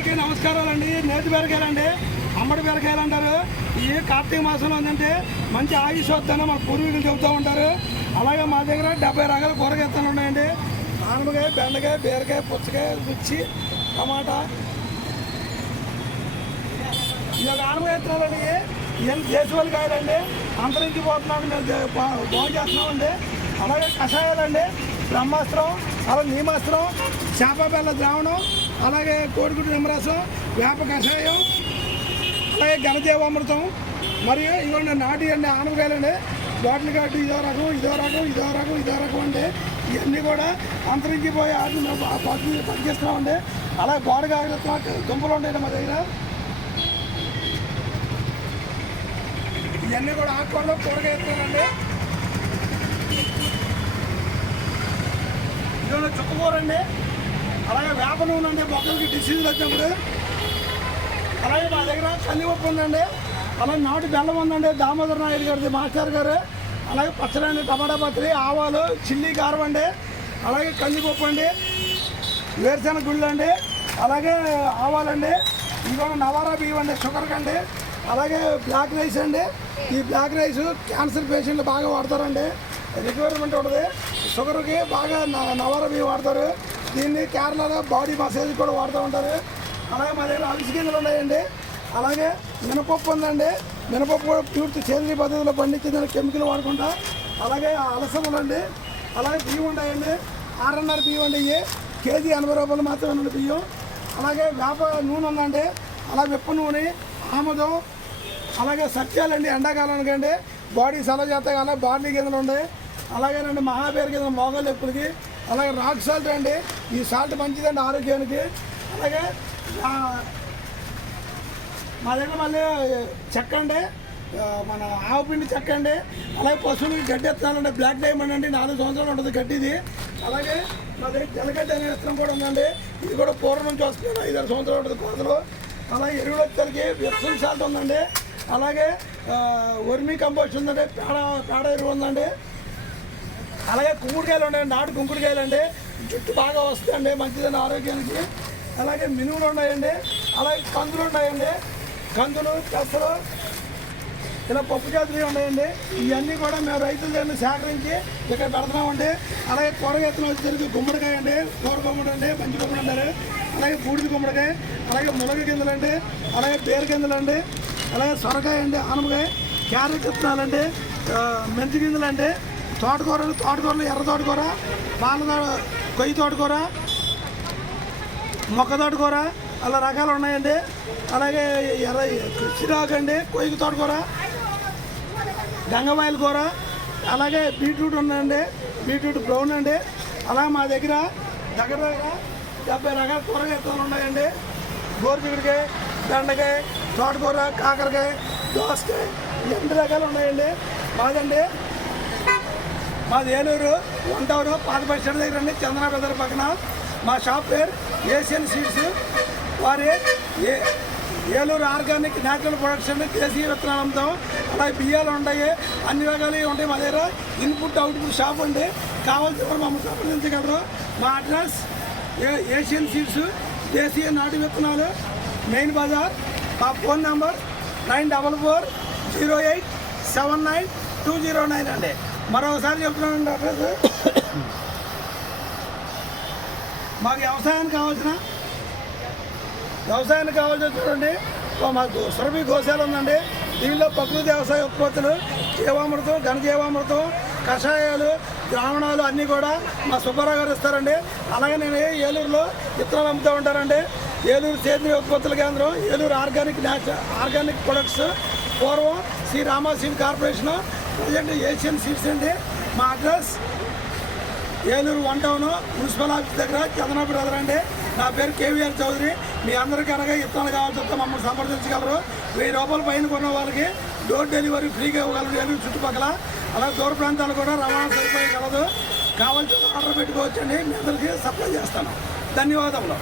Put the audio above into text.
అందరికీ నమస్కారాలండి. నేతి బీరకాయలండి, అమ్మడి బీరకాయలు అంటారు. ఈ కార్తీక మాసంలో ఏంటంటే మంచి ఆయుష్ వద్దని మన పూర్వీకులు చెబుతూ ఉంటారు. అలాగే మా దగ్గర 70 రకాల కూరగాయలు ఉన్నాయండి. ఆనపకాయ, బెండకాయ, బీరకాయ, పుచ్చకాయ, మిర్చి, టమాటా. ఈ యొక్క ఆనపకాయ విత్తనాలండి ఇవన్నీ దేశవాళీ కాయలండి. అంతరించిపోతున్నాం, మేము బాగు చేస్తున్నామండి. అలాగే కషాయాలండి, బ్రహ్మాస్త్రం, అలాగే నీమాస్త్రం, చేప బెల్ల ద్రావణం, అలాగే కోడిగుడ్డు నిమ్మరసం, వేప కషాయం, అలాగే ఘనజీవామృతం, మరియు ఇవన్నీ నాటి అండి ఆనపకాయలండి. బాటిల్ కాటు ఇదో రకం, ఇదో రకం, ఇదో రకం, ఇదో రకం అండి. ఇవన్నీ కూడా అంతరించిపోయే ఆటలు పనిచేస్తున్నామండి. అలాగే గోడగా దుంపలు ఉంటాయండి మా దగ్గర. ఇవన్నీ కూడా ఆకుకూరలో కూరగాయలండి. ఇదో చుక్కకూర అండి. అలాగే వేప నూనె అండి, మొక్కలకి డిసీజులు వచ్చినప్పుడు. అలాగే మా దగ్గర కందిపప్పు ఉందండి. అలాగే నాటు బెల్లం ఉందండి, దామోదర్ నాయుడు గారిది మాస్టర్ గారు. అలాగే పచ్చడి, టమాటా పచ్చడి, ఆవాలు, చిల్లీ కారం అండి. అలాగే కందిపప్పు అండి, వేరుశెనగ గుళ్ళు అండి, అలాగే ఆవాలండి. ఇంకొక నవారా బియ్యం అండి షుగర్కి అండి. అలాగే బ్లాక్ రైస్ అండి. ఈ బ్లాక్ రైస్ క్యాన్సర్ పేషెంట్లు బాగా వాడతారండి. రిక్వైర్మెంట్ ఉంటుంది. షుగర్కి బాగా నవారా బియ్యం వాడతారు. దీన్ని కేరళలో బాడీ మసాజ్ కూడా వాడుతూ ఉంటారు. అలాగే మా దగ్గర అవిసి గింజలు ఉన్నాయండి. అలాగే మినపప్పు ఉందండి. మినపప్పు కూడా పూర్తి సేంద్రీయ పద్ధతిలో పండించిందని కెమికల్ వాడకుండా. అలాగే అలసములు అండి. అలాగే బియ్యం ఉంటాయండి. 6.5 బియ్యం అండి. ఇవి కేజీ 80 రూపాయలు మాత్రమే ఉండే బియ్యం. అలాగే వేప నూనె ఉందండి. అలాగే వెప్ప నూనె, ఆముదం, అలాగే సత్యాలండి ఎండాకాలానికి అండి. బాడీ సలవ చేస్తాయి. అలాగే బార్లీ గింజలు ఉన్నాయి. అలాగేనండి మహాబేరు గింజలు మోకాళ్ళ ఎప్పుడుకి. అలాగే రాక్ సాల్ట్ అండి. ఈ సాల్ట్ మంచిదండి ఆరోగ్యానికి. అలాగే మా దగ్గర మళ్ళీ చెక్క అండి, మన ఆవుపిండి చెక్క అండి. అలాగే పశువులకి గడ్డి ఎత్తాలండి. బ్లాక్ డైమండ్ అండి, 4 సంవత్సరాలు ఉంటుంది గడ్డిది. అలాగే మా దగ్గర జలగడ్డి అనే విత్తనం కూడా ఉందండి. ఇది కూడా పూర్వం నుంచి వస్తుంది, 5-6 సంవత్సరాలు ఉంటుంది కోతలు. అలాగే ఎరువులు వచ్చేసరికి ఎప్సమ్ సాల్ట్ ఉందండి. అలాగే వర్మీ కంపోస్ట్ ఉందండి, పేడ ఎరువు ఉందండి. అలాగే కుంకుడుకాయలు ఉన్నాయండి, నాటు కుంకుడుకాయలు అండి. జుట్టు బాగా వస్తాయండి, మంచిదండి ఆరోగ్యానికి. అలాగే మినుములు ఉన్నాయండి. అలాగే కందులు ఉన్నాయండి. కందులు, పెసలు, ఇలా పప్పు జాతులు ఉన్నాయండి. ఇవన్నీ కూడా మేము రైతుల దగ్గర సేకరించి ఇక్కడ పెడుతున్నామండి. అలాగే కూరగాయలు వచ్చేసరికి గుమ్మడికాయ అండి, కూర గుమ్మడి అండి, మంచి గుమ్మడి అంటారు. అలాగే బూడిద గుమ్మడికాయ, అలాగే మునగ గింజలు అండి, అలాగే బేరు గింజలు అండి, అలాగే సొరకాయ అండి, ఆనపకాయ, క్యారెట్ విత్తనాలండి, మెంతి గింజలు అండి, తోటకూరలు, ఎర్ర తోటకూర, కొయ్యి తోటకూర, మొక్క తోటకూర, అలా రకాలు ఉన్నాయండి. అలాగే చిరాకు అండి, కొయ్యి తోటకూర, గంగవాయల కూర, అలాగే బీట్రూట్ ఉందండి, బీట్రూట్ బ్రౌన్ అండి. అలాగే మా దగ్గర దగ్గర 70 రకాల కూరగాయలు ఉన్నాయండి. గోరుచిక్కుడుకాయ, బెండకాయ, తోటకూర, కాకరకాయ, దోసకాయ, 8 రకాలు ఉన్నాయండి. మాది ఏలూరు 1 టౌన్ పాత బస్ స్టాండ్ దగ్గర అండి, చందనా బజార్ పక్కన. మా షాప్ పేరు ఏషియన్ సీడ్స్. వారి ఏలూరు ఆర్గానిక్ న్యాచురల్ ప్రొడక్ట్స్ అండి. దేశీయ విత్తనాలు అమ్ముతాం. అలాగే బియ్యాలు ఉంటాయి, అన్ని రకాలు ఉంటాయి మా దగ్గర. ఇన్పుట్ అవుట్పుట్ షాప్ అండి. కావాల్సిన వారు మమ్మల్ని సంప్రదించగలరు. మా అడ్రస్ ఏషియన్ సీడ్స్, దేశీయ నాటు విత్తనాలు, మెయిన్ బజార్. మా ఫోన్ నెంబర్ 9408799209 అండి. మరొకసారి చెప్తున్నానండి అడ్రస్. మాకు వ్యవసాయానికి కావాల్సిన చూడండి, మాకు సురభి గోశాల ఉందండి. దీనిలో ప్రకృతి వ్యవసాయ ఉత్పత్తులు, జీవామృతం, ఘనజీవామృతం, కషాయాలు, ద్రావణాలు అన్నీ కూడా మా సుబ్బారావు గారు ఇస్తారండి. అలాగే నేను ఏలూరులో విత్తనాలు అమ్ముతూ ఉంటారండి. ఏలూరు సేంద్రీయ ఉత్పత్తుల కేంద్రం, ఏలూరు ఆర్గానిక్ ప్రొడక్ట్స్. పూర్వం Sri Rama seed corporation, present Asian seeds అండి. మా address Eluru 1 town municipal office దగ్గర, చందనా బ్రదర్ అండి. నా పేరు కేవీఆర్ చౌదరి. మీ అందరికీ అనగా విత్తనాలు కావాల్సి వస్తే మమ్మల్ని సంప్రదించగలరు. 1000 రూపాయల పైన కొన్న వాళ్ళకి డోర్ డెలివరీ ఫ్రీగా ఇవ్వగలరు ఏలూరు చుట్టుపక్కల. అలాగే దూర ప్రాంతాలు కూడా రవాణా సదుపాయం కలదు. కావాల్సిన ఆర్డర్ పెట్టుకోవచ్చండి. మీ అందరికీ సప్లై చేస్తాను. ధన్యవాదములు.